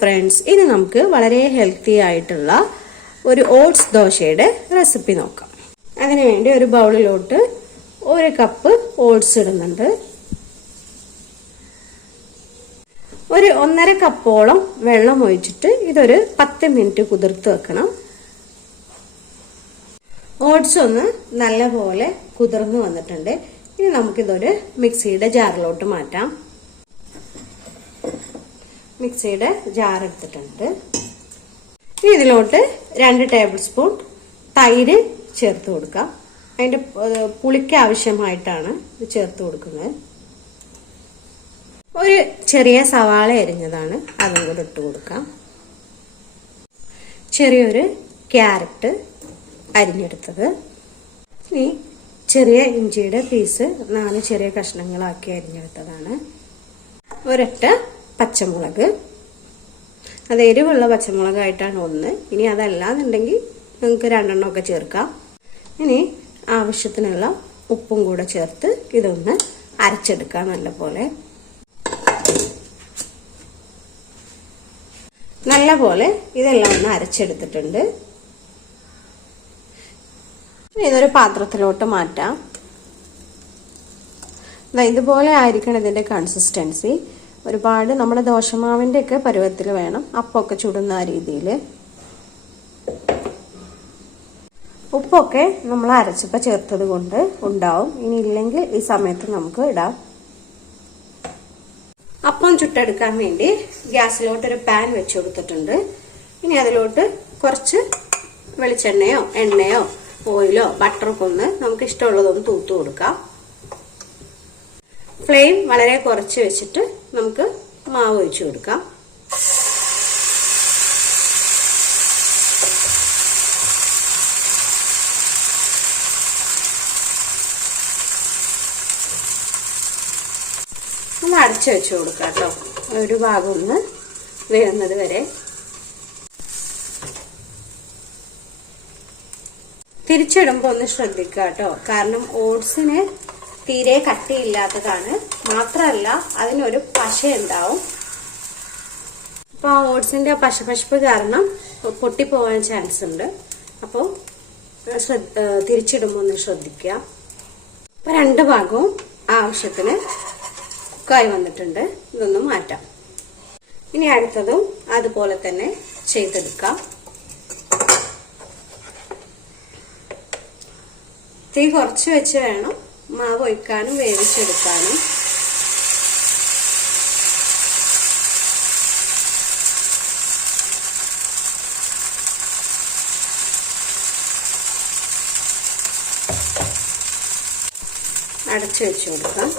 Friends, ഇനി നമുക്ക് വളരെ ഹെൽത്തി ആയിട്ടുള്ള ഒരു ഓട്സ് ദോശയുടെ റെസിപ്പി നോക്കാം. അതിനു വേണ്ടി ഒരു ബൗളിലോട്ട് 1 കപ്പ് ഓട്സ് ഇടുന്നുണ്ട്. ഒരു 1.5 കപ്പോളം വെള്ളം ഒഴിച്ചിട്ട് ഇതൊരു 10 മിനിറ്റ് കുതിർത്ത് വെക്കണം. ഓട്സ് ഒന്ന് നല്ലപോലെ കുതിർന്ന് വന്നിട്ടുണ്ട്. ഇനി നമുക്കിതൊരു മിക്സിയുടെ ജാറിലോട്ട് മാറ്റാം. മിക്സിയുടെ ജാർ എടുത്തിട്ടുണ്ട്. ഇനി ഇതിലോട്ട് 2 ടേബിൾ സ്പൂൺ തൈര് ചേർത്ത് കൊടുക്കാം. അതിന്റെ പുളിക്ക് ആവശ്യമായിട്ടാണ് ഇത് ചേർത്ത് കൊടുക്കുന്നത്. ഒരു ചെറിയ സവാള അരിഞ്ഞതാണ്, അതും കൂടെ ഇട്ട് കൊടുക്കാം. ചെറിയൊരു ക്യാരറ്റ് അരിഞ്ഞെടുത്തത്. ഇനി ചെറിയ ഇഞ്ചിയുടെ പീസ് 4 ചെറിയ കഷ്ണങ്ങളാക്കി അരിഞ്ഞെടുത്തതാണ്. ഒരൊറ്റ പച്ചമുളക്, അത് എരിവുള്ള പച്ചമുളകായിട്ടാണ് 1. ഇനി അതല്ലാന്നുണ്ടെങ്കിൽ നിങ്ങൾക്ക് 2 എണ്ണമൊക്കെ ചേർക്കാം. ഇനി ആവശ്യത്തിനുള്ള ഉപ്പും കൂടെ ചേർത്ത് ഇതൊന്ന് അരച്ചെടുക്കാം. നല്ലപോലെ ഇതെല്ലാം ഒന്ന് അരച്ചെടുത്തിട്ടുണ്ട്. ഇതൊരു പാത്രത്തിലോട്ട് മാറ്റാം. ഇതുപോലെ ആയിരിക്കണം ഇതിന്റെ കൺസിസ്റ്റൻസി. ഒരുപാട് നമ്മുടെ ദോശമാവിന്റെ ഒക്കെ പരുവത്തിൽ വേണം, അപ്പൊക്കെ ചുടുന്ന രീതിയിൽ. ഉപ്പൊക്കെ നമ്മൾ അരച്ചപ്പോൾ ചേർത്തത് കൊണ്ട് ഉണ്ടാവും. ഇനി ഇല്ലെങ്കിൽ ഈ സമയത്ത് നമുക്ക് ഇടാം. അപ്പം ചുട്ടെടുക്കാൻ വേണ്ടി ഗ്യാസിലോട്ട് ഒരു പാൻ വെച്ച് കൊടുത്തിട്ടുണ്ട്. ഇനി അതിലോട്ട് കുറച്ച് വെളിച്ചെണ്ണയോ എണ്ണയോ ഓയിലോ ബട്ടറൊക്കെ ഒന്ന് നമുക്ക് ഇഷ്ടമുള്ളതൊന്ന് തൂത്തു കൊടുക്കാം. ഫ്ലെയിം വളരെ കുറച്ച് വെച്ചിട്ട് നമുക്ക് മാവ് ഒഴിച്ചു കൊടുക്കാം. ഒന്ന് അടച്ചു വെച്ചു കൊടുക്കാം കേട്ടോ. ഒരു ഭാഗം ഒന്ന് വേകുന്നത് വരെ. തിരിച്ചിടുമ്പോൾ ഒന്ന് ശ്രദ്ധിക്കുക കേട്ടോ, കാരണം ഓട്സിന് തീരെ കട്ടിയില്ലാത്തതാണ്. മാത്രമല്ല അതിനൊരു പശ ഉണ്ടാവും. അപ്പൊ ആ ഓട്സിന്റെ പശപ്പ് കാരണം പൊട്ടിപ്പോവാൻ ചാൻസ് ഉണ്ട്. അപ്പോൾ തിരിച്ചിടുമ്പോൾ ഒന്ന് ശ്രദ്ധിക്കുക. അപ്പൊ 2 ഭാഗവും ആവശ്യത്തിന് കുക്കായി വന്നിട്ടുണ്ട്. ഇതൊന്ന് മാറ്റാം. ഇനി അടുത്തതും അതുപോലെ തന്നെ ചെയ്തെടുക്കാം. തീ കുറച്ച് വെച്ച് വേണം മാവ് ഒഴിക്കാനും വേവിച്ചെടുക്കാനും. അടച്ചു വെച്ചു കൊടുക്കാം.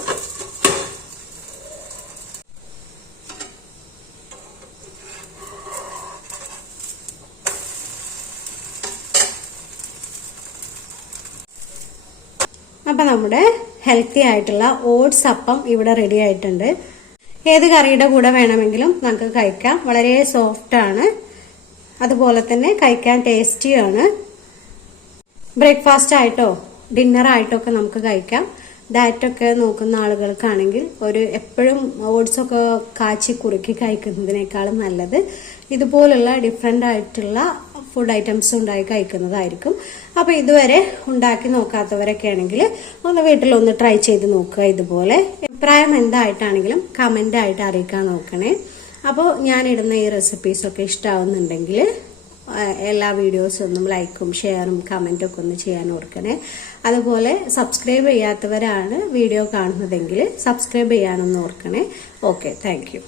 അപ്പൊ നമ്മുടെ ഹെൽത്തി ആയിട്ടുള്ള ഓട്സ് അപ്പം ഇവിടെ റെഡി ആയിട്ടുണ്ട്. ഏത് കറിയുടെ കൂടെ വേണമെങ്കിലും നമുക്ക് കഴിക്കാം. വളരെ സോഫ്റ്റ് ആണ്, അതുപോലെ തന്നെ കഴിക്കാൻ ടേസ്റ്റിയാണ്. ബ്രേക്ക്ഫാസ്റ്റ് ആയിട്ടോ ഡിന്നർ ആയിട്ടോ ഒക്കെ നമുക്ക് കഴിക്കാം. ഡയറ്റൊക്കെ നോക്കുന്ന ആളുകൾക്കാണെങ്കിൽ എപ്പോഴും ഓട്സ് ഒക്കെ കാച്ചി കുറുക്കി കഴിക്കുന്നതിനേക്കാളും നല്ലത് ഇതുപോലുള്ള ഡിഫറെന്റ് ആയിട്ടുള്ള ഫുഡ് ഐറ്റംസ് ഉണ്ടാക്കി കഴിക്കുന്നതായിരിക്കും. അപ്പൊ ഇതുവരെ ഉണ്ടാക്കി നോക്കാത്തവരൊക്കെ ആണെങ്കിൽ ഒന്ന് വീട്ടിലൊന്ന് ട്രൈ ചെയ്ത് നോക്കുക. ഇതുപോലെ അഭിപ്രായം എന്തായിട്ടാണെങ്കിലും കമന്റ് ആയിട്ട് അറിയിക്കാൻ നോക്കണേ. അപ്പോൾ ഞാൻ ഇടുന്ന ഈ റെസിപ്പീസൊക്കെ ഇഷ്ടമാവുന്നുണ്ടെങ്കിൽ എല്ലാ വീഡിയോസൊന്നും ലൈക്കും ഷെയറും കമന്റും ഒക്കെ ഒന്ന് ചെയ്യാൻ ഓർക്കണേ. അതുപോലെ സബ്സ്ക്രൈബ് ചെയ്യാത്തവരാണ് വീഡിയോ കാണുന്നതെങ്കിൽ സബ്സ്ക്രൈബ് ചെയ്യാനൊന്ന് ഓർക്കണേ. Okay, thank U.